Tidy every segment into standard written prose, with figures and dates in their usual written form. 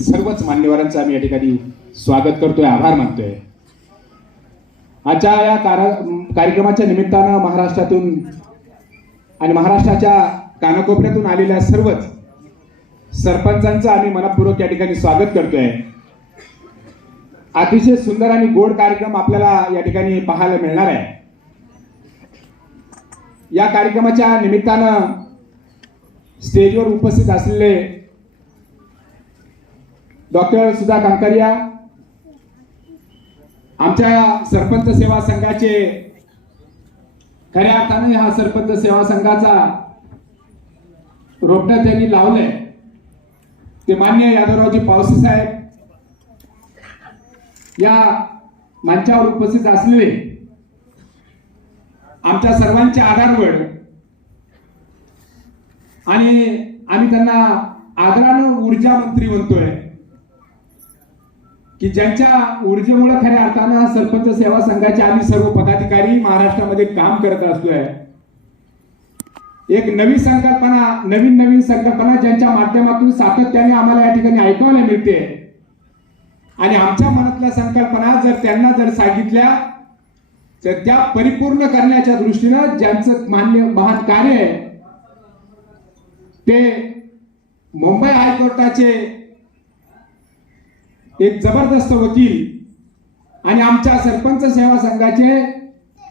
सर्वच मान्यवरांचं आम्ही या ठिकाणी स्वागत करतोय, आभार मानतोय। आजच्या या कार्यक्रमाच्या निमित्तानं महाराष्ट्रातून आणि महाराष्ट्राच्या कानाकोपऱ्यातून आलेल्या सर्वच सरपंचांचं आम्ही मनपूर्वक या ठिकाणी स्वागत करतोय। अतिशय सुंदर आणि गोड कार्यक्रम आपल्याला या ठिकाणी पाहायला मिळणार आहे। या कार्यक्रमाच्या निमित्तानं स्टेजवर उपस्थित असलेले डॉक्टर सुधा कांकरिया, आमच्या सरपंच सेवा संघाचे खऱ्या अर्थाने हा सरपंच सेवा संघाचा रोपटा त्यांनी लावलंय ते मान्य यादवरावजी पावसे साहेब या मंचावर उपस्थित असलेले आमच्या सर्वांचे आधारवड आणि आम्ही त्यांना आदरानं ऊर्जा मंत्री म्हणतोय की ज्यांच्या ऊर्जेमुळे खऱ्या अर्थानं हा सरपंच सेवा संघाचे आम्ही सर्व पदाधिकारी महाराष्ट्रामध्ये काम करत असतोय। एक नवीन संकल्पना ज्यांच्या माध्यमातून सातत्याने आम्हाला या ठिकाणी ऐकायला मिळते आणि आमच्या मनातल्या संकल्पना जर त्यांना जर सांगितल्या तर त्या परिपूर्ण करण्याच्या दृष्टीनं ज्यांचं महान कार्य आहे ते मुंबई हायकोर्टाचे एक जबरदस्त वकील आणि आमच्या सरपंच सेवा संघाचे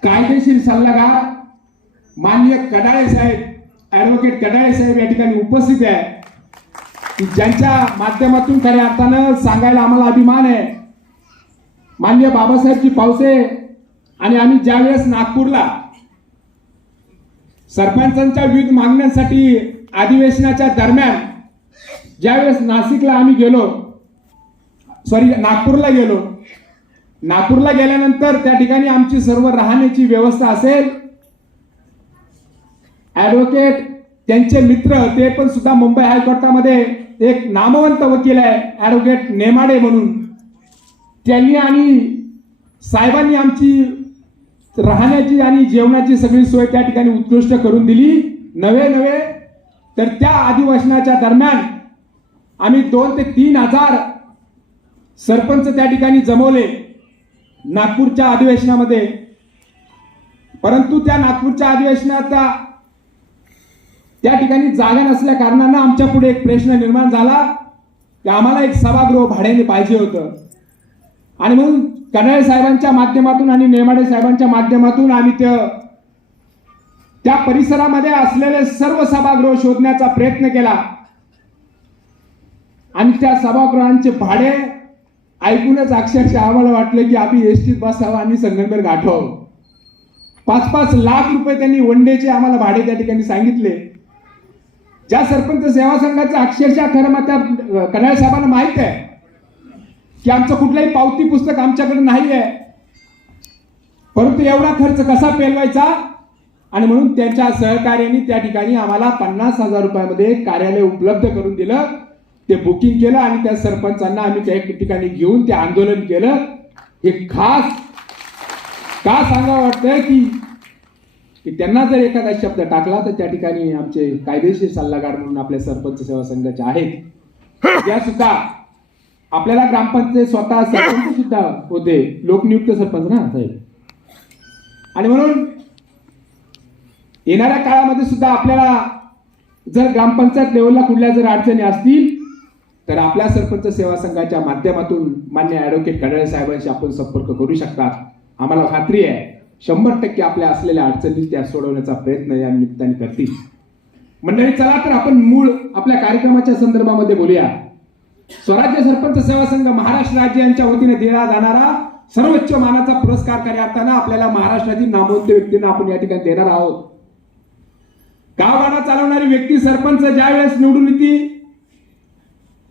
कायदेशीर सल्लागार माननीय कडाळे साहेब, ऍडव्होकेट कडाळे साहेब या ठिकाणी उपस्थित आहे, ज्यांच्या माध्यमातून खऱ्या अर्थानं सांगायला आम्हाला अभिमान आहे। माननीय बाबासाहेबजी पावसे आणि आम्ही ज्यावेळेस नागपूरला सरपंचांच्या विविध मागण्यांसाठी अधिवेशनाच्या दरम्यान ज्यावेळेस नागपूरला गेल्यानंतर त्या ठिकाणी आमची सर्व राहण्याची व्यवस्था असेल, ऍडव्होकेट त्यांचे मित्र ते पण सुद्धा मुंबई हायकोर्टामध्ये एक नामवंत वकील आहे ऍडव्होकेट नेमाडे म्हणून, त्यांनी आणि साहेबांनी आमची राहण्याची आणि जेवणाची सगळी सोय त्या ठिकाणी उत्कृष्ट करून दिली। नव्हे तर त्या अधिवेशनाच्या दरम्यान आम्ही 2,000 ते 3,000 सरपंच त्या ठिकाणी जमवले नागपूरच्या अधिवेशनामध्ये। परंतु त्या नागपूरच्या अधिवेशनाचा त्या ठिकाणी जागा नसल्या कारणानं आमच्या पुढे एक प्रश्न निर्माण झाला की आम्हाला एक सभागृह भाड्याने पाहिजे होतं आणि म्हणून कडाळे साहेबांच्या माध्यमातून आणि नेमाडे साहेबांच्या माध्यमातून आम्ही त्या परिसरामध्ये असलेले सर्व सभागृह शोधण्याचा प्रयत्न केला आणि त्या सभागृहांचे भाडे ऐकूनच अक्षरशः आम्हाला वाटलं की आम्ही एसटीत बसावं आणि संगमनेर गाठावं। 5-5 लाख रुपये त्यांनी वनडेचे आम्हाला भाडे त्या ठिकाणी सांगितले। ज्या सरपंच सेवा संघाचं अक्षरशः खरं मग त्या कडाळे साहेबांना माहित आहे की आमचं कुठलंही पावती पुस्तक आमच्याकडे नाही आहे, परंतु एवढा खर्च कसा पेलवायचा आणि म्हणून त्यांच्या सहकार्याने त्या ठिकाणी आम्हाला 50,000 रुपयामध्ये कार्यालय उपलब्ध करून दिलं। ते बुकिंग केलं आणि त्या सरपंचांना आम्ही त्या ठिकाणी घेऊन ते आंदोलन केलं। हे खास का सांगावं वाटतंय की त्यांना जर एखादा शब्द टाकला तर त्या ठिकाणी आमचे कायदेशीर सल्लागार म्हणून आपले सरपंच सेवा संघाचे आहेत, त्या सुद्धा आपल्याला ग्रामपंचायत स्वतः सरपंच सुद्धा होते, लोकनियुक्त सरपंच ना साहेब। आणि म्हणून येणाऱ्या काळामध्ये सुद्धा आपल्याला जर ग्रामपंचायत लेवलला कुठल्या जर अडचणी असतील तर आपल्या सरपंच सेवा संघाच्या माध्यमातून मान्य ऍडव्होकेट कडाळे साहेबांशी आपण संपर्क करू शकतात। आम्हाला खात्री आहे 100% आपल्या असलेल्या अडचणी त्या सोडवण्याचा प्रयत्न या निमित्ताने करतील। मंडळी, चला तर आपण मूळ आपल्या कार्यक्रमाच्या संदर्भामध्ये बोलूया। स्वराज्य सरपंच सेवा संघ महाराष्ट्र राज्य यांच्या वतीने दिला जाणारा सर्वोच्च मानाचा पुरस्कार खऱ्या अर्थानं आपल्याला महाराष्ट्रातील नामवंत व्यक्तींना आपण या ठिकाणी देणार आहोत। गावगाडा चालवणारी व्यक्ती सरपंच ज्या वेळेस निवडून येते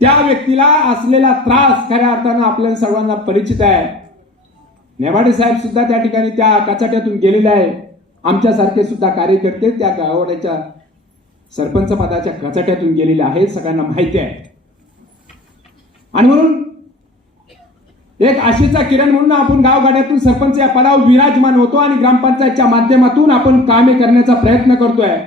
त्या व्यक्तीला असलेला त्रास खऱ्या अर्थानं आपल्या सर्वांना परिचित आहे। नेमाडे साहेब सुद्धा त्या ठिकाणी त्या कचाट्यातून गेलेले आहे, आमच्यासारखे सुद्धा कार्यकर्ते त्या गावगाड्याच्या सरपंच पदाच्या कचाट्यातून गेलेले आहेत, सगळ्यांना माहिती आहे। आणि म्हणून एक आशेचा किरण म्हणून आपण गावगाड्यातून सरपंच या पदावर विराजमान होतो आणि ग्रामपंचायतच्या माध्यमातून आपण कामे करण्याचा प्रयत्न करतोय।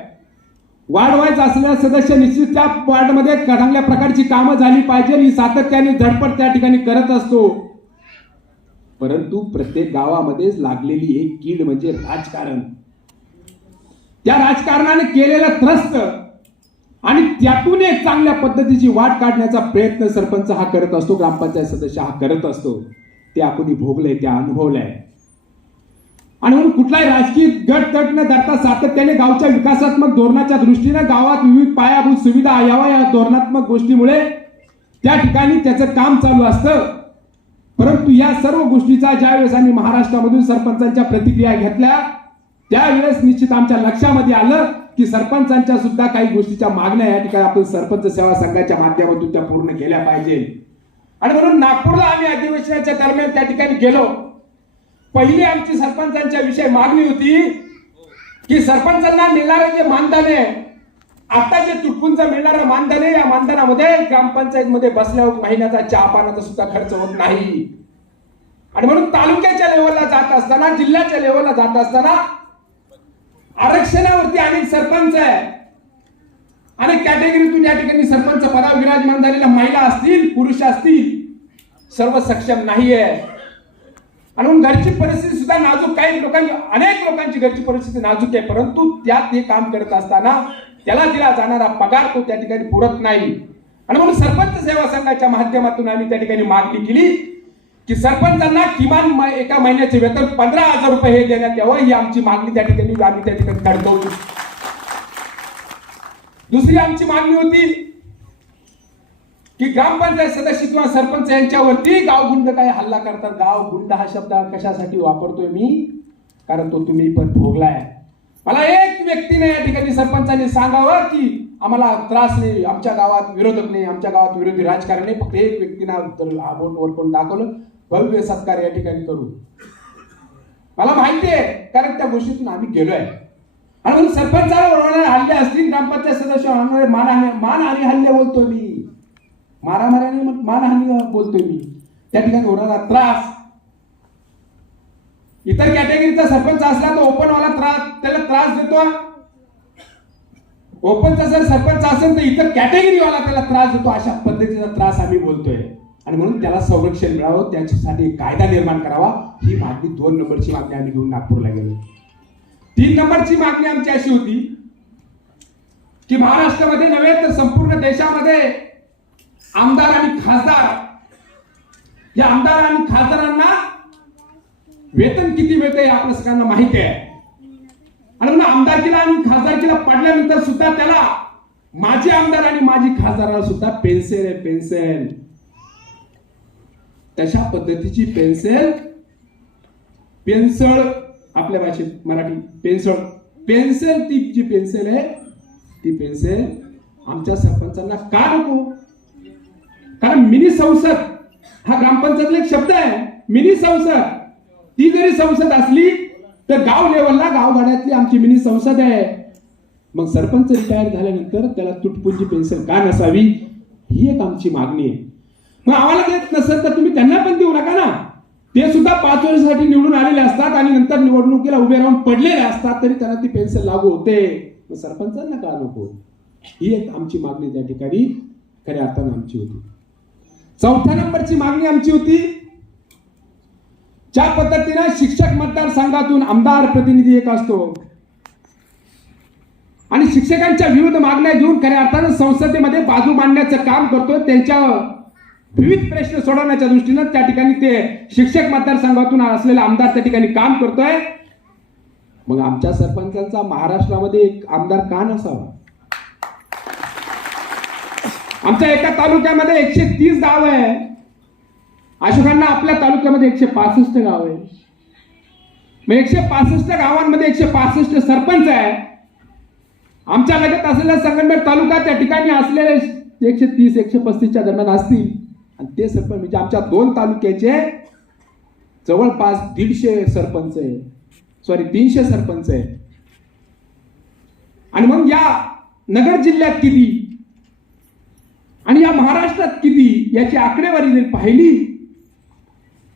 वाढवायचं असलेल्या सदस्य निश्चित त्या वार्डमध्ये चांगल्या प्रकारची कामं झाली पाहिजे ही सातत्याने धडपड त्या ठिकाणी करत असतो. परंतु प्रत्येक गावामध्ये लागलेली एक कीड म्हणजे राजकारण. त्या राजकारणाने केलेला त्रस्त आणि त्यातून एक चांगल्या पद्धतीची वाट काढण्याचा प्रयत्न सरपंच हा करत असतो, ग्रामपंचायत सदस्य हा करत असतो. ते आपण भोगलंय, त्या अनुभवलंय. आणि म्हणून कुठलाही राजकीय गट तट न धरता सातत्याने गावच्या विकासात्मक धोरणाच्या दृष्टीने गावात विविध पायाभूत सुविधा यावा या धोरणात्मक गोष्टीमुळे त्या ठिकाणी त्याचं काम चालू असतं. परंतु या सर्व गोष्टीचा ज्यावेळेस आम्ही महाराष्ट्रामधून सरपंचांच्या प्रतिक्रिया घेतल्या त्यावेळेस निश्चित आमच्या लक्षामध्ये आलं की सरपंचांच्या सुद्धा काही गोष्टीच्या मागण्या या ठिकाणी आपण सरपंच सेवा संघाच्या माध्यमातून त्या पूर्ण केल्या पाहिजे. आणि म्हणून नागपूरला आम्ही अधिवेशनाच्या दरम्यान त्या ठिकाणी गेलो. पहिली आमची सरपंचांच्या विषयी मागणी होती की सरपंचांना मिळणारे जे मानधन आहे, आता जे तुटपुंचं मिळणारं मानधन आहे, या मानधनामध्ये ग्रामपंचायत मध्ये बसल्यावर महिन्याचा चहा पाण्याचा सुद्धा खर्च होत नाही. आणि म्हणून तालुक्याच्या लेवलला जात असताना, जिल्ह्याच्या लेवलला जात असताना आरक्षणावरती अनेक सरपंच आहे, अनेक कॅटेगरीतून या ठिकाणी सरपंच पदावर विराजमान झालेल्या महिला असतील, पुरुष असतील, सर्व सक्षम नाहीये. आणि म्हणून घरची परिस्थिती सुद्धा नाजूक, काही लोकांची, अनेक लोकांची घरची परिस्थिती नाजूक आहे. परंतु त्यात हे काम करत असताना त्याला दिला जाणारा पगार तो त्या ठिकाणी पुरत नाही. आणि म्हणून सरपंच सेवा संघाच्या माध्यमातून आम्ही त्या ठिकाणी मागणी केली की सरपंचांना किमान एका महिन्याचे वेतन 15,000 रुपये हे देण्यात यावं, ही आमची मागणी त्या ठिकाणी आम्ही त्या ठिकाणी धडकवली. दुसरी आमची मागणी होती की ग्रामपंचायत सदस्य किंवा सरपंच यांच्यावरती गावगुंड काही हल्ला करतात. गावगुंड हा शब्द कशासाठी वापरतोय मी, कारण तो तुम्ही पण भोगलाय. मला एक व्यक्तीने या ठिकाणी सरपंचांनी सांगावं की आम्हाला त्रास नाही, आमच्या गावात विरोधक नाही, आमच्या गावात विरोधी राजकारण नाही. फक्त एक व्यक्तीनं बोट वर करून दाखवलं, भव्य सत्कार या ठिकाणी करू. मला माहिती आहे, कारण त्या गोष्टीतून आम्ही गेलोय. आणि म्हणून सरपंचावर होणारे हल्ले असतील, ग्रामपंचायत सदस्यावर होणारे मानहानी हल्ले बोलतो मी, मारामाऱ्याने मानहानी बोलतोय मी, त्या ठिकाणी होणारा त्रास. इतर कॅटेगरीचा सरपंच असला तर ओपन वाला त्याला त्रास देतो. ओपनचा जर सरपंच असेल तर इतर कॅटेगरी वाला त्याला त्रास देतो. अशा पद्धतीचा त्रास आम्ही बोलतोय. आणि म्हणून त्याला संरक्षण मिळावं, त्याच्यासाठी कायदा निर्माण करावा, ही मागणी 2 नंबरची मागणी आम्ही घेऊन नागपूरला गेलो. 3 नंबरची मागणी आमची अशी होती की महाराष्ट्रामध्ये नव्हे तर संपूर्ण देशामध्ये आमदार आणि खासदार, या आमदार आणि खासदारांना वेतन किती मिळते आपल्या सगळ्यांना माहिती आहे. आणि म्हणून आमदारकीला आणि खासदारकीला पडल्यानंतर सुद्धा त्याला माझे आमदार आणि माझी खासदाराला सुद्धा पेन्शन आहे, पेन्शन. तशा पद्धतीची पेन्सल आपल्या भाषेत मराठी पेन्शन ती जी पेन्शन आहे ती पेन्शन आमच्या सरपंचांना का नको. कारण मिनी संसद हा ग्रामपंचायतला एक शब्द आहे, मिनी संसद. ती जरी संसद असली तर गाव लेवलला गावगाड्यातली आमची मिनी संसद आहे. मग सरपंच रिटायर झाल्यानंतर त्याला तुटपुंजी पेन्शन का नसावी, ही एक आमची मागणी आहे. मग आम्हाला देत नसेल तर तुम्ही त्यांना पण देऊ नका ना. ते सुद्धा 5 वर्षासाठी निवडून आलेले असतात आणि नंतर निवडणुकीला उभे राहून पडलेले असतात, तरी त्यांना ती पेन्शन लागू होते. मग सरपंचांना का नको, ही एक आमची मागणी त्या ठिकाणी खऱ्या अर्थानं आमची होती. 4थ्या नंबरची मागणी आमची होती, ज्या पद्धतीने शिक्षक मतदारसंघातून आमदार प्रतिनिधी एक असतो आणि शिक्षकांच्या विविध मागण्या घेऊन खऱ्या अर्थानं संसदेमध्ये बाजू मांडण्याचं काम करतो, त्यांच्या विविध प्रश्न सोडवण्याच्या दृष्टीनं त्या ठिकाणी ते शिक्षक मतदारसंघातून असलेला आमदार त्या ठिकाणी काम करतोय. मग आमच्या सरपंचांचा महाराष्ट्रामध्ये एक आमदार का नसावा. आमच्या एका तालुक्यामध्ये 130 गाव आहे, अशोकांना आपल्या तालुक्यामध्ये 165 गाव आहे. मग 165 गावांमध्ये 165 सरपंच आहे. आमच्या लगत असलेला संगमनेर तालुका त्या ठिकाणी असलेले 130-135च्या दरम्यान असतील. आणि ते सरपंच म्हणजे आमच्या 2 तालुक्याचे जवळपास 150 सरपंच आहे, 300 सरपंच आहे. आणि मग या नगर जिल्ह्यात किती आणि या महाराष्ट्रात किती याची आकडेवारी जर पाहिली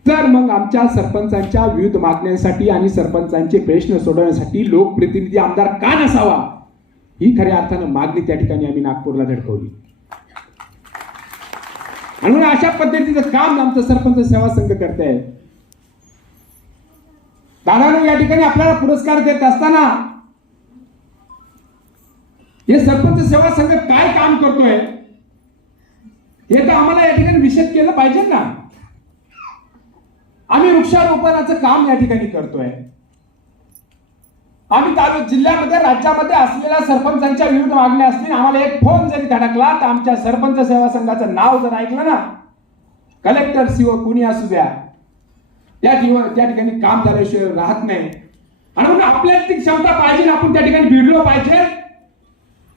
तर मग आमच्या सरपंचांच्या विविध मागण्यांसाठी आणि सरपंचांचे प्रश्न सोडवण्यासाठी लोकप्रतिनिधी आमदार का नसावा, ही खऱ्या अर्थानं मागणी त्या ठिकाणी आम्ही नागपूरला धडकवली. आणि म्हणून अशा पद्धतीचं काम आमचं सरपंच सेवा संघ करत आहे. दादानो या ठिकाणी आपल्याला पुरस्कार देत असताना हे सरपंच सेवा संघ काय काम करतोय हे तर आम्हाला या ठिकाणी विशद केलं पाहिजे ना. आम्ही वृक्षारोपणाचं काम या ठिकाणी करतोय. आम्ही जिल्ह्यामध्ये राज्यामध्ये असलेल्या सरपंचांच्या विविध मागण्या असतील, आम्हाला एक फोन जरी धडकला तर आमच्या सरपंच सेवा संघाचं नाव जर ऐकलं ना, कलेक्टर सीओ कुणी असू द्या, त्या ठिकाणी काम झाल्याशिवाय राहत नाही. आणि म्हणून आपल्याला ती क्षमता पाहिजे, आपण त्या ठिकाणी भिडलो पाहिजे.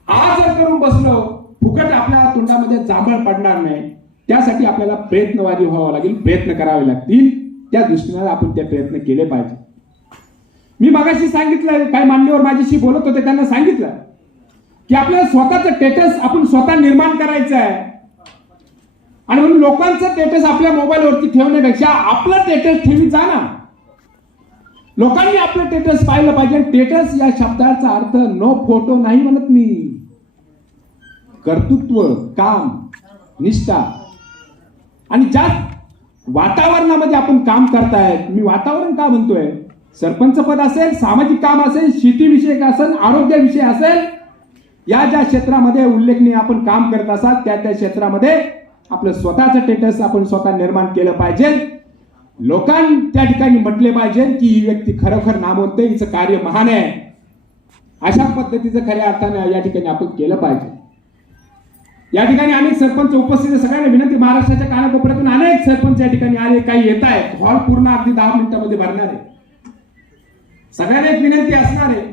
आज जर करून बसलो फुकट आपल्या तोंडामध्ये जांभळ पडणार नाही. त्यासाठी आपल्याला प्रयत्नवादी व्हावं लागेल, प्रयत्न करावे लागतील. त्या दृष्टीने आपण ते प्रयत्न केले पाहिजे. मी मगाशी सांगितलं, काही मान्यवर माझ्याशी बोलत होते, त्यांना सांगितलं की आपल्याला स्वतःचं स्टेटस आपण स्वतः निर्माण करायचं आहे. आणि म्हणून लोकांचं स्टेटस आपल्या मोबाईलवरती ठेवण्यापेक्षा आपलं स्टेटस ठेवी जा ना. लोकांनी आपलं स्टेटस पाहिलं पाहिजे. स्टेटस या शब्दाचा अर्थ नो फोटो नाही म्हणत मी. कर्तृत्व, काम, निष्ठा आणि ज्या वातावरणामध्ये आपण काम करताय, मी वातावरण का म्हणतोय, सरपंच पद असेल, सामाजिक काम असेल, शेतीविषयक असेल, आरोग्याविषयी असेल, या ज्या क्षेत्रामध्ये उल्लेखनीय आपण काम करत असाल त्या क्षेत्रामध्ये आपलं स्वतःचं स्टेटस आपण स्वतः निर्माण केलं पाहिजे. लोकांनी त्या ठिकाणी म्हटले पाहिजे की ही व्यक्ती खरोखर नामवंत आहे, हिचं कार्य महान आहे. अशा पद्धतीचं खऱ्या अर्थाने या ठिकाणी आपण केलं पाहिजे. या ठिकाणी अनेक सरपंच उपस्थित, सगळ्यांना विनंती, महाराष्ट्राच्या कानाकोपऱ्यातून अनेक सरपंच या ठिकाणी आले, काही येत आहेत. हॉल पूर्ण अगदी 10 मिनिटांमध्ये भरणार आहे. सगळ्यांना एक विनंती असणार आहे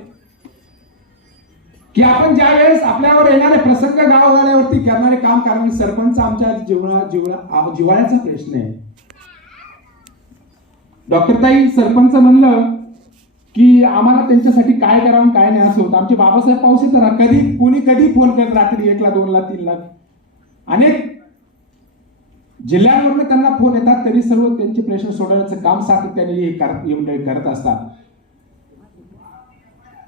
की आपण ज्या वेळेस आपल्यावर येणारे प्रसंग, गावगाड्यावरती करणारे काम करणारे सरपंच आमच्या जिव्हाळ्याचा प्रश्न आहे. डॉक्टर ताई सरपंच म्हणलं की आम्हाला त्यांच्यासाठी काय करावं काय नाही असं होतं. आमचे बाबासाहेब पावसे तर कधी फोन करत, रात्री 1 ला 2 ला 3 ला अनेक जिल्ह्यांवरून त्यांना फोन येतात, तरी सर्व त्यांचे प्रश्न सोडवण्याचं काम सातत्याने करत असतात.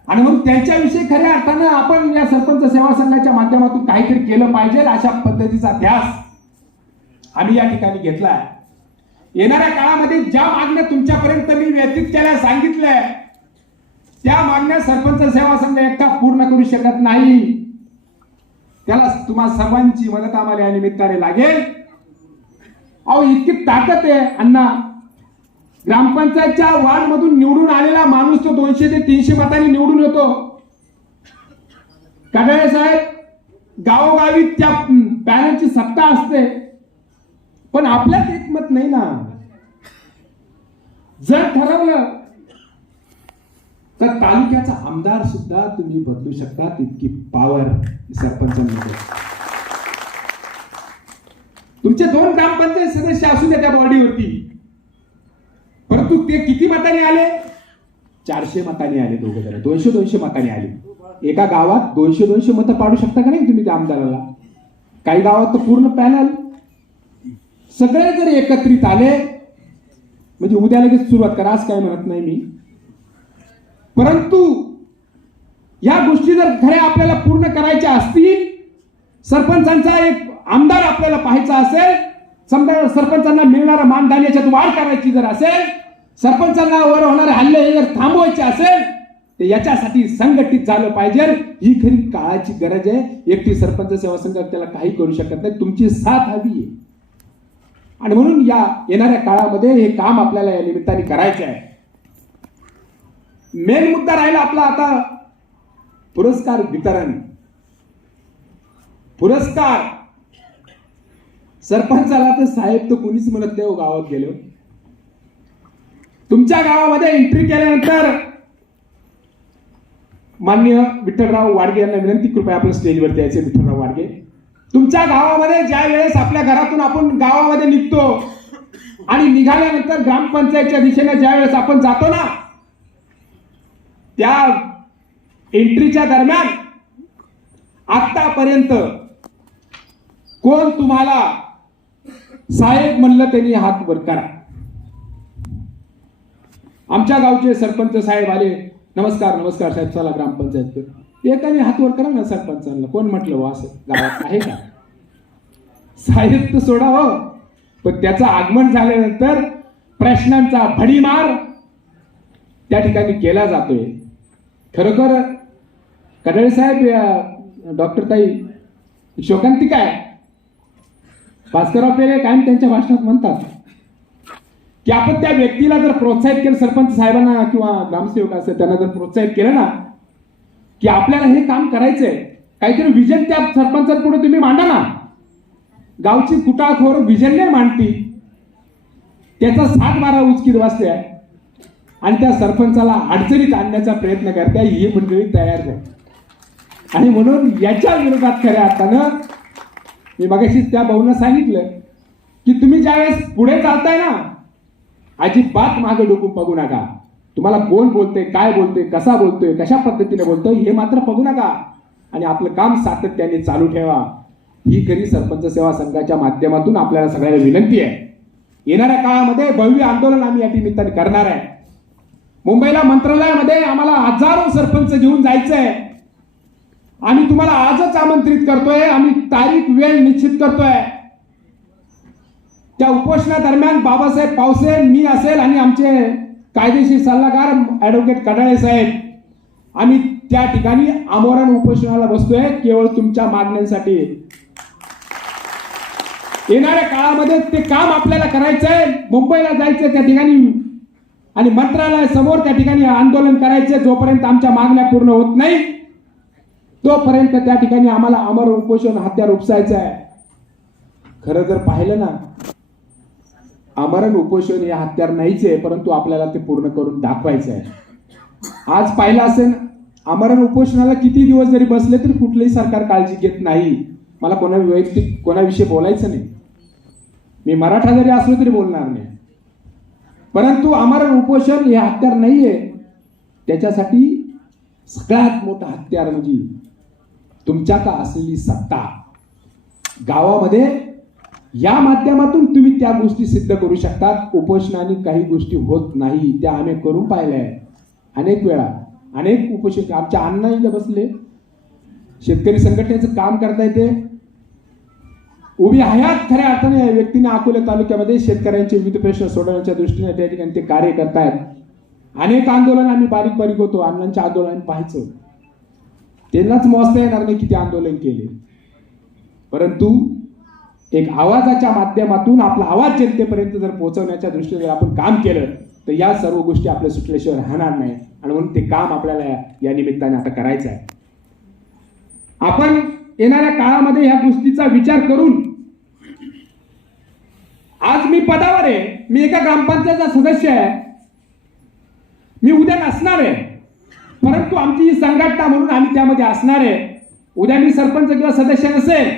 आणि म्हणून त्यांच्याविषयी खऱ्या अर्थानं आपण या सरपंच सेवा संघाच्या माध्यमातून काहीतरी केलं पाहिजे. अशा पद्धतीचा ध्यास आम्ही या ठिकाणी घेतलाय. येणाऱ्या काळामध्ये ज्या मागण्या तुमच्यापर्यंत मी व्यतीत केल्या, सांगितल्या, त्या मागण्या सरपंच सेवा संघ एकटा पूर्ण करू शकत नाही. त्याला तुम्हा सर्वांची मदत आम्हाला या निमित्ताने लागेल. अहो इतकी ताकद आहे अण्णा. ग्रामपंचायतच्या वार्ड मधून निवडून आलेला माणूस तो 200 ते 300 मतांनी निवडून येतो. कडाळे साहेब, गावोगावी त्या पॅनलची सत्ता असते, पण आपल्यात एकमत नाही ना. जर ठरवलं तर तालुक्याचा आमदार सुद्धा तुम्ही बदलू शकता. तितकी पॉवर सरपंचांमध्ये. तुमचे 2 ग्रामपंचायत सदस्य असू द्या त्या बॉडीवरती, परंतु ते किती मतांनी आले? 400 मतांनी आले. दोघे जण 200 मतांनी आले. एका गावात 200 मतं पाडू शकता का नाही तुम्ही त्या आमदाराला? काही गावात तर पूर्ण पॅनल सगळे जर एकत्रित आले म्हणजे उद्या लगेच सुरुवात करा असं काय म्हणत नाही मी. परंतु या गोष्टी जर खऱ्या आपल्याला पूर्ण करायच्या असतील, सरपंचांचा एक आमदार आपल्याला पाहायचा असेल, समजा सरपंचांना मिळणारा मानधन याच्यात वाढ करायची जर असेल, सरपंचांना वर होणारे हल्ले हे जर थांबवायचे असेल, तर याच्यासाठी संघटित झालं पाहिजे. ही खरी काळाची गरज आहे. एकटी सरपंच सेवा संघ त्याला काही करू शकत नाही. तुमची साथ हवी आहे. आणि म्हणून या येणाऱ्या काळामध्ये हे काम आपल्याला या निमित्ताने करायचं आहे. मेन मुद्दा राहिला आपला आता पुरस्कार वितरण. पुरस्कार सरपंचाला तर साहेब तर कोणीच म्हणत नाही. गावात गेलो, तुमच्या गावामध्ये एंट्री केल्यानंतर माननीय विठ्ठलराव वाडगे यांना विनंती, कृपया आपण स्टेजवरती यायचे. विठ्ठलराव वाडगे, तुमच्या गावामध्ये ज्या वेळेस आपल्या घरातून आपण गावामध्ये निघतो आणि निघाल्यानंतर ग्रामपंचायतच्या दिशेने ज्या वेळेस आपण जातो ना, त्या एंट्रीच्या दरम्यान आतापर्यंत कोण तुम्हाला साहेब म्हणलं त्यांनी हात वर करा. आमच्या गावचे सरपंच साहेब आले, नमस्कार नमस्कार साहेब, चला ग्रामपंचायत. एकाने हात वर करा ना सरपंचांना, कोण म्हटलं हो असं गावात आहे का? साहेब तर सोडा हो, पण त्याचं आगमन झाल्यानंतर प्रश्नांचा भडीमार त्या ठिकाणी केला जातोय. खरोखर कडाळे साहेब, डॉक्टर ताई शोकांतिका आहे. भास्करराव पेरे कायम त्यांच्या भाषणात म्हणतात की आपण त्या व्यक्तीला जर प्रोत्साहित केलं, सरपंच साहेबांना किंवा ग्रामसेवक असेल त्यांना जर प्रोत्साहित केलं ना की आपल्याला हे काम करायचंय, काहीतरी विजन त्या सरपंचांपुढे तुम्ही मांडा ना. गावची कुटाळखोर विजन नाही मांडती, त्याचा 7-12 उचकीत वाजते आणि त्या सरपंचाला अडचणीत आणण्याचा प्रयत्न करते, ही मंडळी तयार आहे. आणि म्हणून याच्या विरोधात खऱ्या अर्थानं मी मगाशी त्या भाऊंना सांगितलं की तुम्ही ज्यावेळेस पुढे चालताय ना, अजिबात मागे डोकून बघू नका. तुम्हाला कोण बोलतोय, काय बोलतोय, कसा बोलतोय, कशा पद्धतीने बोलतोय हे मात्र बघू नका आणि आपलं काम सातत्याने चालू ठेवा. ही खरी सरपंच सेवा संघाच्या माध्यमातून आपल्याला सगळ्यांना विनंती आहे. येणाऱ्या काळामध्ये भव्य आंदोलन आम्ही या निमित्ताने करणार आहे. मुंबईला मंत्रालयामध्ये आम्हाला हजारो सरपंच घेऊन जायचंय. आम्ही तुम्हाला आजच आमंत्रित करतोय, आम्ही तारीख वेळ निश्चित करतोय. त्या उपोषणादरम्यान बाबासाहेब पावसे, मी असेल आणि आमचे कायदेशीर सल्लागार ऍडव्होकेट कडाळे साहेब, आम्ही त्या ठिकाणी आमरण उपोषणाला बसतोय केवळ तुमच्या मागण्यांसाठी. येणाऱ्या काळामध्ये ते काम आपल्याला करायचंय, मुंबईला जायचंय त्या ठिकाणी आणि मंत्रालयासमोर त्या ठिकाणी आंदोलन करायचे. जोपर्यंत आमच्या मागण्या पूर्ण होत नाही तोपर्यंत त्या ठिकाणी आम्हाला आमरण उपोषण हत्यार उपसायचं आहे. खरं जर पाहिलं ना, आमरण उपोषण हे हत्यार नाहीच आहे, परंतु आपल्याला ते पूर्ण करून दाखवायचं आहे. आज पाहिलं असेल, आमरण उपोषणाला किती दिवस जरी बसले तरी कुठलंही सरकार काळजी घेत नाही. मला वैयक्तिक कोणाविषयी बोलायचं नाही, मी मराठा जरी असलो तरी बोलणार नाही, परंतु आमरण उपोषण हे हत्यार नाहीये. त्याच्यासाठी सगळ्यात मोठं हत्यार म्हणजे तुमच्याकडे असलेली सत्ता. गावामध्ये या माध्यमातून तुम्ही त्या गोष्टी सिद्ध करू शकता. उपोषणाने काही गोष्टी होत नाही, त्या आम्ही करून पाहिल्या अनेक वेळा. अनेक उपोषण आमच्या अण्णा इथे बसले, शेतकरी संघटनेचं काम करता येते, उभी हयात खऱ्या अर्थाने व्यक्तीने अकोले तालुक्यामध्ये शेतकऱ्यांचे विविध प्रश्न सोडवण्याच्या दृष्टीने त्या ठिकाणी ते कार्य करतायत. अनेक आंदोलन आम्ही बारीक बारीक होतो, अण्णांच्या आंदोलन पाहायचो, त्यांनाच मोजता येणार नाही किती आंदोलन केले. परंतु एक आवाजाच्या माध्यमातून आपला आवाज जनतेपर्यंत जर पोहोचवण्याच्या दृष्टीने आपण काम केलं तर या सर्व गोष्टी आपल्या सुटल्याशिवाय राहणार नाही. आणि म्हणून ते काम आपल्याला या निमित्ताने आता करायचं आहे. आपण येणाऱ्या काळामध्ये ह्या गोष्टीचा विचार करून, आज मी पदावर आहे, मी एका ग्रामपंचायतचा सदस्य आहे, मी उद्या नसणार आहे, परंतु आमची ही संघटना म्हणून आम्ही त्यामध्ये असणार आहे. उद्या मी सरपंच किंवा सदस्य नसेल,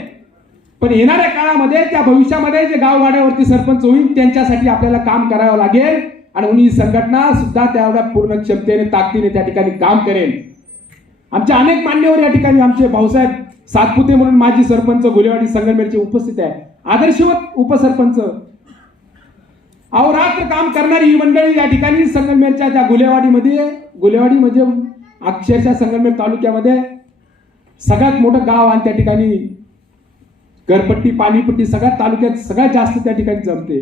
पण येणाऱ्या काळामध्ये त्या भविष्यामध्ये जे गाववाड्यावरती सरपंच होईल त्यांच्यासाठी आपल्याला काम करावं लागेल. आणि म्हणून ही संघटना सुद्धा त्यावेळेला पूर्ण क्षमतेने ताकदीने त्या ठिकाणी काम करेल. आमचे अनेक मान्यवर या ठिकाणी, आमचे भाऊसाहेब सातपुते म्हणून माजी सरपंच गुलेवाडी संगमनेरचे उपस्थित आहे, आदर्शवत उपसरपंच, अहोरात्र काम करणारी ही मंडळी या ठिकाणी संगमनेरच्या त्या गुलेवाडी म्हणजे अक्षरशः संगमनेर तालुक्यामध्ये सगळ्यात मोठं गाव आणि त्या ठिकाणी घरपट्टी पाणीपट्टी सगळ्यात तालुक्यात सगळ्यात जास्त त्या ठिकाणी जमते.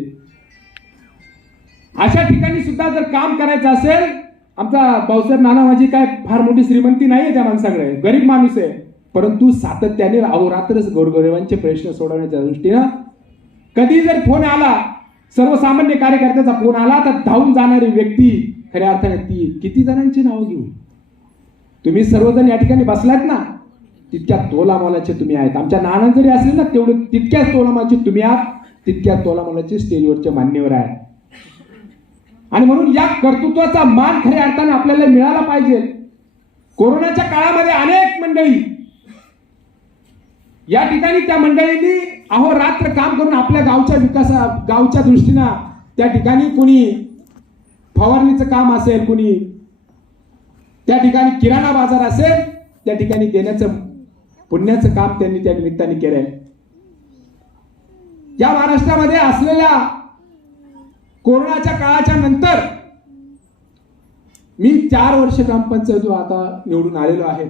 अशा ठिकाणी सुद्धा जर काम करायचं असेल, आमचा भाऊसाहेब नाना माझी काय फार मोठी श्रीमंती नाहीये त्या माणसाकडे, गरीब माणूस आहे, परंतु सातत्याने अहोरात्रच गोरगरिबांचे प्रश्न सोडवण्याच्या दृष्टीनं कधी जर फोन आला, सर्वसामान्य कार्यकर्त्याचा फोन आला तर धावून जाणारी व्यक्ती खऱ्या अर्थाने ती. किती जणांची नावं घेऊ, तुम्ही सर्वजण या ठिकाणी बसलात ना, तितक्या तोलामोलाचे तुम्ही आहेत. आमच्या नाना जरी असले ना तेवढे तितक्याच तोलामोलाचे तुम्ही आहात, तितक्या तोलामोलाचे स्टेजवरचे मान्यवर आहेत. आणि म्हणून या कर्तृत्वाचा मान खऱ्या अर्थाने आपल्याला मिळाला पाहिजे. कोरोनाच्या काळामध्ये अनेक मंडळी या ठिकाणी, त्या मंडळींनी अहोरात्र काम करून आपल्या गावच्या दृष्टीनं त्या ठिकाणी कुणी फवारणीचं काम असेल, कुणी त्या ठिकाणी किराणा बाजार असेल, त्या ठिकाणी देण्याचं पुण्याचं काम त्यांनी त्या निमित्ताने केलंय. या महाराष्ट्रामध्ये असलेल्या कोरोनाच्या काळाच्या नंतर मी 4 वर्ष ग्रामपंचायत आता निवडून आलेलो आहे.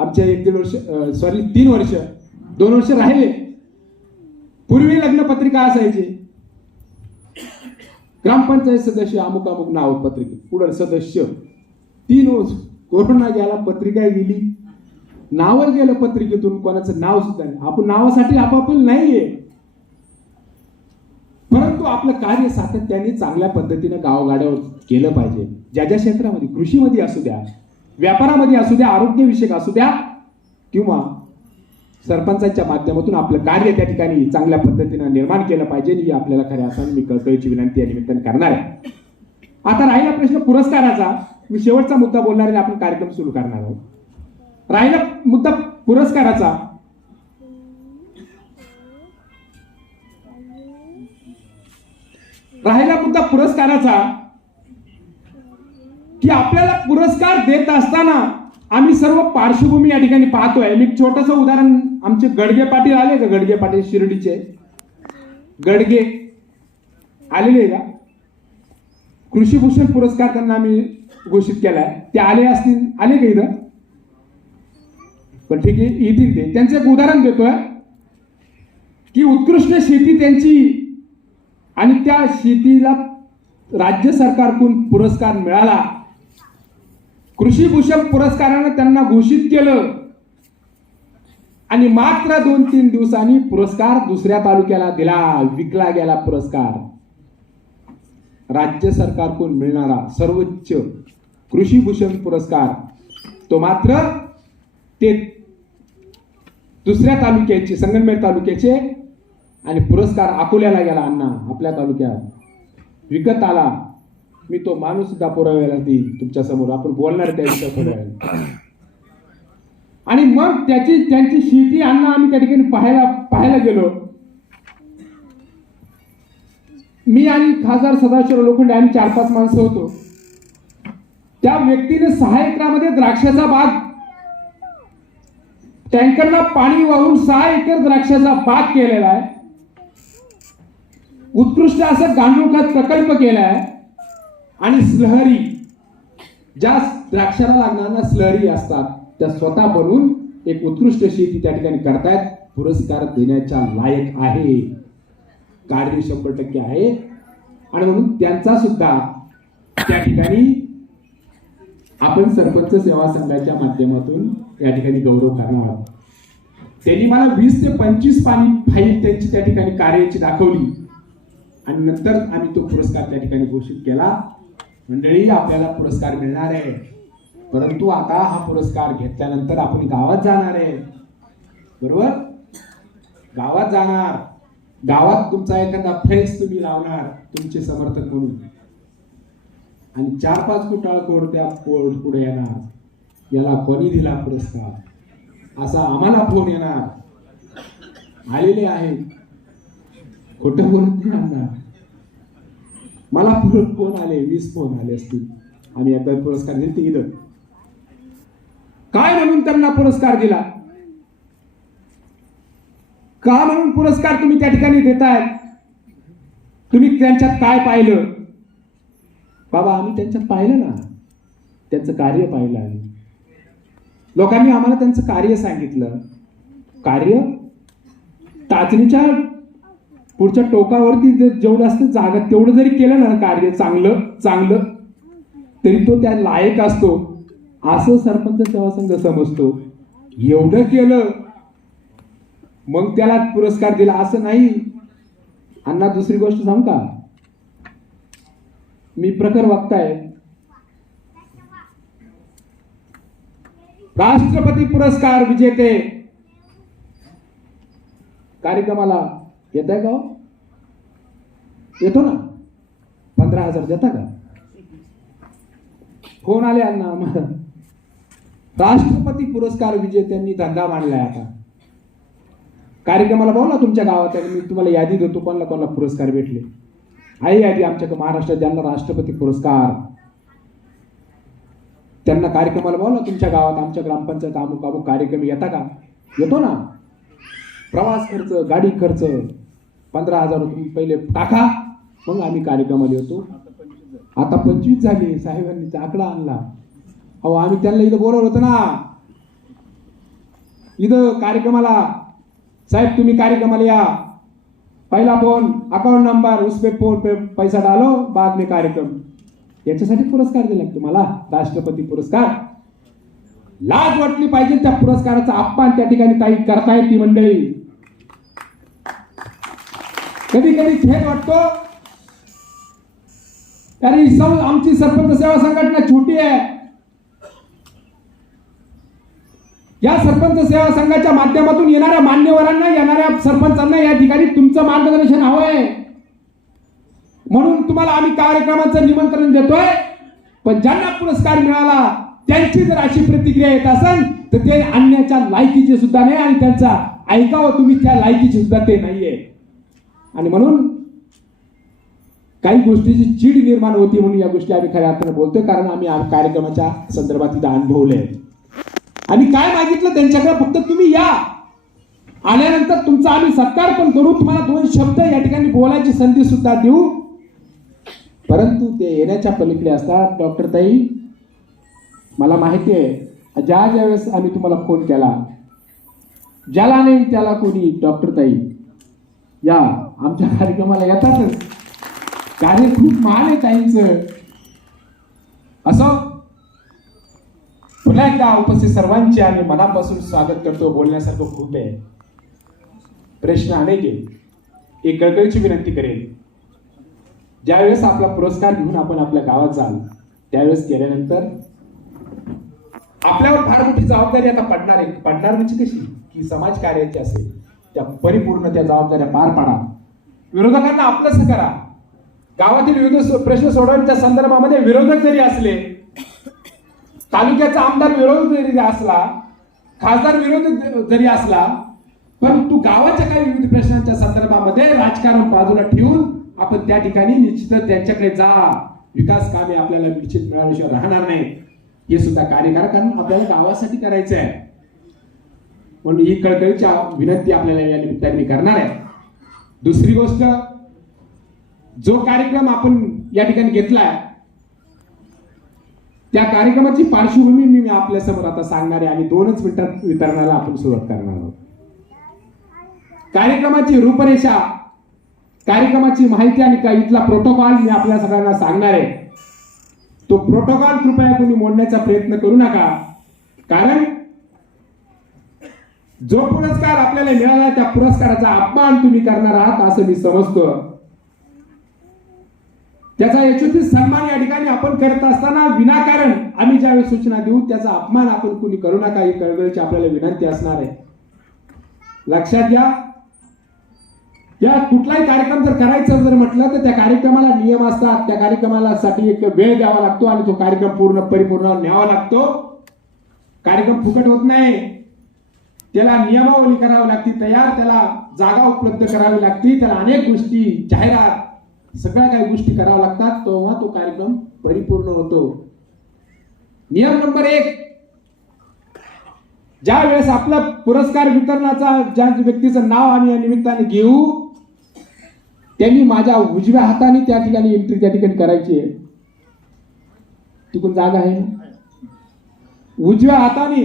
आमच्या 1-1.5 वर्ष सॉरी 3 वर्ष 2 वर्ष राहिले. पूर्वी लग्न पत्रिका असायची, ग्रामपंचायत सदस्य अमुक अमुक नाव पत्रिकेत, पुढे सदस्य 3 वर्ष. कोरोना गेला, पत्रिका गेली, नाव गेलं पत्रिकेतून, कोणाचं नाव सुद्धा नाही. आपण नावासाठी आपापलं नाहीये, परंतु आपलं कार्य सातत्याने चांगल्या पद्धतीनं गावगाड्यावर केलं पाहिजे. ज्या ज्या क्षेत्रामध्ये, कृषीमध्ये असू द्या, व्यापारामध्ये असू द्या, आरोग्यविषयक असू द्या, किंवा सरपंचाच्या माध्यमातून आपलं कार्य त्या ठिकाणी चांगल्या पद्धतीनं निर्माण केलं पाहिजे. ही आपल्याला खऱ्या अर्थाने मी कळकळीची विनंती या निमित्ताने करणार आहे. आता राहिला प्रश्न पुरस्काराचा. मी शेवटचा मुद्दा बोलणार आहे, आपण कार्यक्रम सुरू करणार आहोत. राहिला मुद्दा पुरस्काराचा. की आपल्याला पुरस्कार देत असताना आम्ही सर्व पार्श्वभूमी या ठिकाणी पाहतोय. मी छोटस उदाहरण, आमचे गडगे पाटील आले का? गडगे पाटील शिर्डीचे गडगे आलेले का? कृषीभूषण पुरस्कार त्यांना आम्ही घोषित केलाय. ते आले असतील, आले का इथं? पण ठीक आहे, येतील ते. त्यांचं एक उदाहरण देतोय की उत्कृष्ट शेती त्यांची, आणि त्या शेतीला राज्य सरकारकडून पुरस्कार मिळाला. कृषीभूषण पुरस्कारानं त्यांना घोषित केलं, आणि मात्र 2-3 दिवसांनी पुरस्कार दुसऱ्या तालुक्याला दिला, विकला गेला पुरस्कार. राज्य सरकारकडून मिळणारा सर्वोच्च कृषीभूषण पुरस्कार तो मात्र ते दुसऱ्या तालुक्याचे, संगमनेर तालुक्याचे, आणि पुरस्कार अकोल्याला गेला. अण्णा आपल्या तालुक्यात विकत आला. मी तो माणूस सुद्धा पुराव्याला देईन तुमच्या समोर, आपण बोलणार त्या विषयावर थोड्या वेळाने. आणि मग त्यांची शेती अण्णा आम्ही त्या ठिकाणी पाहायला गेलो. मी आणि खासदार सदाशिव लोखंडे आम्ही 4-5 माणसं होतो. त्या व्यक्तीने 6 एकरामध्ये द्राक्षाचा बाग, टँकरला पाणी वाहून 6 एकर द्राक्षाचा बाग केलेला आहे. उत्कृष्ट असं गांडूळ खत प्रकल्प केलाय. आणि स्लहरी, ज्या द्राक्षाला लागणाऱ्या स्लहरी असतात त्या स्वतः बनवून एक उत्कृष्ट शेती त्या ठिकाणी करतायत. पुरस्कार देण्याच्या लायक आहे, कार्य 100% आहे. आणि म्हणून त्यांचा सुद्धा त्या ठिकाणी आपण सरपंच सेवा संघाच्या माध्यमातून या ठिकाणी गौरव करणार आहोत. त्यांनी मला 20 ते 25 फाईल त्यांची त्या ठिकाणी कार्याची दाखवली, आणि नंतर आम्ही तो पुरस्कार त्या ठिकाणी घोषित केला. मंडळी, आपल्याला पुरस्कार मिळणार आहे, परंतु आता हा पुरस्कार घेतल्यानंतर आपण गावात जाणार आहे, बरोबर? गावात जाणार, गावात तुमचा एखादा फ्लेक्स तुम्ही लावणार तुमचे समर्थक म्हणून, आणि 4-5 कुटाळ कोड त्या पुढे येणार, याला कोणी दिला पुरस्कार असा आम्हाला फोन येणार. आलेले आहेत, खोटं बोलत नाही. मला फोन आले, 20 फोन आले असतील. आम्ही एकदा पुरस्कार दिले इथं. काय म्हणून त्यांना पुरस्कार दिला, का म्हणून पुरस्कार तुम्ही त्या ठिकाणी देताय? तुम्ही त्यांच्यात काय पाहिलं? बाबा, आम्ही त्यांच्यात पाहिलं ना, त्यांचं कार्य पाहिलं. आम्ही लोकांनी आम्हाला त्यांचं कार्य सांगितलं. कार्य टाचणीच्या पुढच्या टोकावरती जेवढं असतं जागा, तेवढं जरी केलं ना कार्य चांगलं तरी तो त्या लायक असतो, असं सरपंच सेवा संघ समजतो. एवढं केलं मग त्याला पुरस्कार दिला असं नाही. अण्णा, दुसरी गोष्ट सांगू का? मी प्रखर वक्ताय. राष्ट्रपती पुरस्कार विजेते कार्यक्रमाला येत आहे का? येतो ना? 15,000 देता का? फोन आले अण्णा, राष्ट्रपती पुरस्कार विजेत्यांनी धंदा मांडलाय. आता कार्यक्रमाला बोला तुमच्या गावात, मी तुम्हाला यादी देतो कोणाला पुरस्कार भेटले. आहे यादी आमच्या महाराष्ट्रात ज्यांना राष्ट्रपती पुरस्कार, त्यांना कार्यक्रमाला बोला तुमच्या गावात. आमच्या ग्रामपंचायत अमुक कार्यक्रम येता का? येतो ना. प्रवास खर्च, गाडी खर्च 15,000 रुपये पहिले टाका, मग आम्ही कार्यक्रमाला येतो. आता 25 झाले. साहेबांनी आकडा आणला. अहो, आम्ही त्यांना इथं बोलवलं होतं ना. इथं कार्यक्रमाला साहेब तुम्ही कार्यक्रमाला या, पहिला फोन अकाउंट नंबर उस पे फोन पे पैसा डालो बाद में कार्यक्रम, याच्यासाठी पुरस्कार दिला तुम्हाला राष्ट्रपती पुरस्कार. लाज वाटली पाहिजे त्या पुरस्काराचा अपमान त्या ठिकाणी ताई करतायत ती मंडळी. कधी कधी खेद वाटतो, अरे आमची सरपंच सेवा संघटना छोटी आहे. या सरपंच सेवा संघाच्या माध्यमातून येणाऱ्या मान्यवरांना, येणाऱ्या सरपंचांना या ठिकाणी तुमचं मार्गदर्शन हवं आहे. म्हणून तुम्हाला आम्ही कार्यक्रमाचं निमंत्रण देतोय. पण ज्यांना पुरस्कार मिळाला त्यांची जर अशी प्रतिक्रिया येत असेल तर ते आणण्याच्या लायकीचे सुद्धा नाही आणि त्यांचा ऐकावं तुम्ही त्या लायकीचे सुद्धा ते नाहीये. आणि म्हणून काही गोष्टीची चीड निर्माण होती म्हणून या गोष्टी आम्ही खऱ्या अर्थाने बोलतोय, कारण आम्ही कार्यक्रमाच्या संदर्भात इथं अनुभवले आणि काय मागितलं त्यांच्याकडे फक्त तुम्ही या, आल्यानंतर तुमचा आम्ही सत्कार पण करू, तुम्हाला 2 शब्द या ठिकाणी बोलायची संधी सुद्धा देऊ. परंतु ते येण्याच्या पलीकडे असतात. डॉक्टर ताई मला माहिती आहे ज्या वेळेस आम्ही तुम्हाला फोन केला, ज्याला नाही त्याला कोणी डॉक्टर ताई या आमच्या कार्यक्रमाला येतातच. कार्य खूप मान आहे ताईंचं. असं पुन्हा एकदा उपस्थित सर्वांचे आम्ही मनापासून स्वागत करतो. बोलण्यासारखं खूप आहे, प्रश्न अनेक आहे. एक कळकळीची विनंती करेन, ज्यावेळेस आपला पुरस्कार घेऊन आपण आपल्या गावात जाल त्यावेळेस गेल्यानंतर आपल्यावर फार मोठी जबाबदारी आता पडणार आहे. पडणार म्हणजे कशी की समाज कार्याची असेल, त्या परिपूर्ण त्या जबाबदाऱ्या पार पाडा. विरोधकांना आपलंच करा. गावातील विविध प्रश्न सोडवण्याच्या संदर्भामध्ये विरोधक जरी असले, तालुक्याचा आमदार विरोध जरी असला, खासदार विरोध जरी असला, परंतु गावाच्या काही विविध प्रश्नांच्या संदर्भामध्ये राजकारण बाजूला ठेवून आपण त्या ठिकाणी निश्चितच त्यांच्याकडे जा. विकास कामे आपल्याला निश्चित मिळाल्याशिवाय राहणार नाही. हे सुद्धा कार्य करा, कारण आपल्याला गावासाठी करायचं आहे. म्हणून ही कळकळीच्या विनंती आपल्याला या निमित्ताने करणार आहे. दुसरी गोष्ट, जो कार्यक्रम आपण या ठिकाणी घेतलाय त्या कार्यक्रमाची पार्श्वभूमी मी आपल्या समोर आता सांगणार आहे आणि 2च मिनिटात वितरणाला आपण सुरुवात करणार आहोत. कार्यक्रमाची रूपरेषा, कार्यक्रमाची माहिती आणि इथला प्रोटोकॉल मी आपल्या सगळ्यांना सांगणार आहे. तो प्रोटोकॉल कृपया तुम्ही मोडण्याचा प्रयत्न करू नका, कारण जो पुरस्कार आपल्याला मिळाला त्या पुरस्काराचा अपमान तुम्ही करणार आहात असं मी समजतो. त्याचा यशस्वी सन्मान या ठिकाणी आपण करत असताना विनाकारण आम्ही ज्यावेळी सूचना देऊ त्याचा अपमान आपण कुणी करू नका, ही कळकळीची आपल्याला विनंती असणार आहे. लक्षात घ्या, या कुठलाही कार्यक्रम जर करायचं जर म्हटलं तर त्या कार्यक्रमाला नियम असतात. त्या कार्यक्रमाला साठी एक वेळ द्यावा लागतो आणि तो कार्यक्रम परिपूर्ण न्यावा लागतो. कार्यक्रम फुकट होत नाही. त्याला नियमावली करावी लागते तयार, त्याला जागा उपलब्ध करावी लागते, त्याला अनेक गोष्टी, जाहिरात, सगळ्या काही गोष्टी कराव्या लागतात. तेव्हा तो कार्यक्रम परिपूर्ण होतो. नियम नंबर 1, ज्या वेळेस आपला पुरस्कार वितरणाचा ज्या व्यक्तीचं नाव आम्ही या निमित्ताने घेऊ त्यांनी माझ्या उजव्या हाताने त्या ठिकाणी एंट्री त्या ठिकाणी करायची आहे. तिकडून जागा आहे, उजव्या हाताने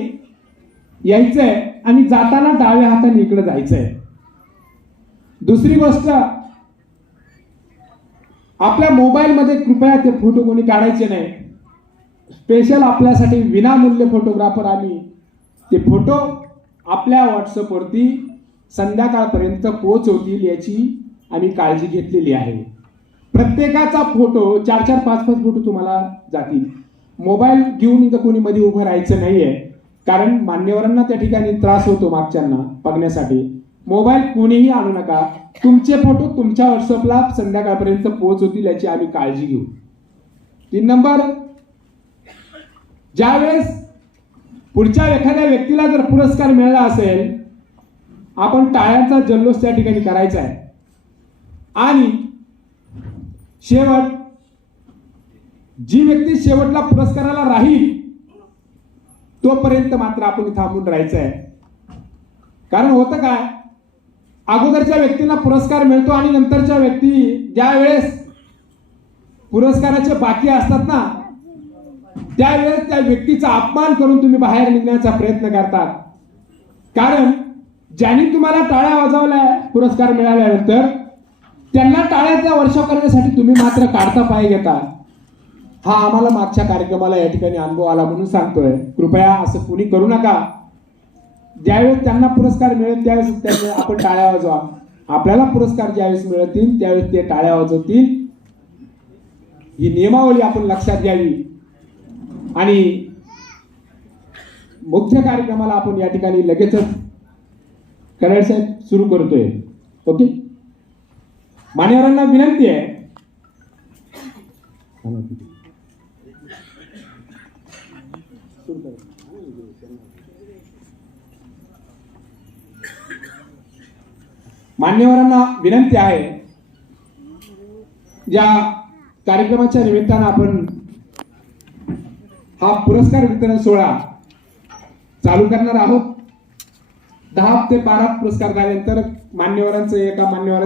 यायचंय आणि जाताना डाव्या हाताने इकडे जायचंय. दुसरी गोष्ट, आपल्या मोबाईल मध्ये कृपया ते फोटो कोणी काढायचे नाही. स्पेशल आपल्यासाठी विनामूल्य फोटोग्राफर आम्ही ते फोटो आपल्या व्हॉट्सअपवरती संध्याकाळपर्यंत पोहोचवतील याची आम्ही काळजी घेतलेली आहे. प्रत्येकाचा फोटो 4-4, 5-5 फोटो तुम्हाला जातील. मोबाईल घेऊन इथं कोणी मध्ये उभं राहायचं नाहीये, कारण मान्यवरांना त्या ठिकाणी त्रास होतो मागच्यांना बघण्यासाठी. मोबाईल कोणीही आणू नका. तुमचे फोटो तुमच्या व्हॉट्सअपला संध्याकाळपर्यंत पोहोचवतील याची आम्ही काळजी घेऊ. 3 नंबर, ज्यावेळेस पुढच्या एखाद्या व्यक्तीला जर पुरस्कार मिळाला असेल, आपण टाळ्यांचा जल्लोष त्या ठिकाणी करायचा आहे आणि शेवट जी व्यक्ती शेवटला पुरस्काराला राहील तोपर्यंत मात्र आपण थांबून राहायचं आहे. कारण होतं काय, अगोदरच्या व्यक्तीला पुरस्कार मिळतो आणि नंतरच्या व्यक्ती ज्या वेळेस पुरस्काराचे बाकी असतात ना त्यावेळेस त्या व्यक्तीचा अपमान करून तुम्ही बाहेर निघण्याचा प्रयत्न करतात. कारण ज्यांनी तुम्हाला टाळ्या वाजवल्या पुरस्कार मिळाल्यानंतर त्यांना टाळ्याचा वर्षाव करण्यासाठी तुम्ही मात्र काढता पाय घेता. हा आम्हाला मागच्या कार्यक्रमाला या ठिकाणी अनुभव आला म्हणून सांगतोय. कृपया असं कुणी करू नका. ज्यावेळेस त्यांना पुरस्कार मिळेल त्यावेळेस त्यांना आपण टाळ्या वाजवा. आपल्याला पुरस्कार ज्यावेळेस मिळतील त्यावेळेस ते टाळ्या वाजवतील. ही नियमावली आपण लक्षात घ्यावी. आणि मुख्य कार्यक्रमाला आपण या ठिकाणी लगेचच कराड साहेब सुरू करतोय. ओके, मान्यवरांना विनंती आहे. मान्यवरांना विनंती आहे, ज्या कार्यक्रमाच्या निमित्तानं आपण हा पुरस्कार वितरण सोहळा चालू करणार आहोत. 10 ते 12 पुरस्कार झाल्यानंतर मान्यवरांचं एका मान्यवरांचं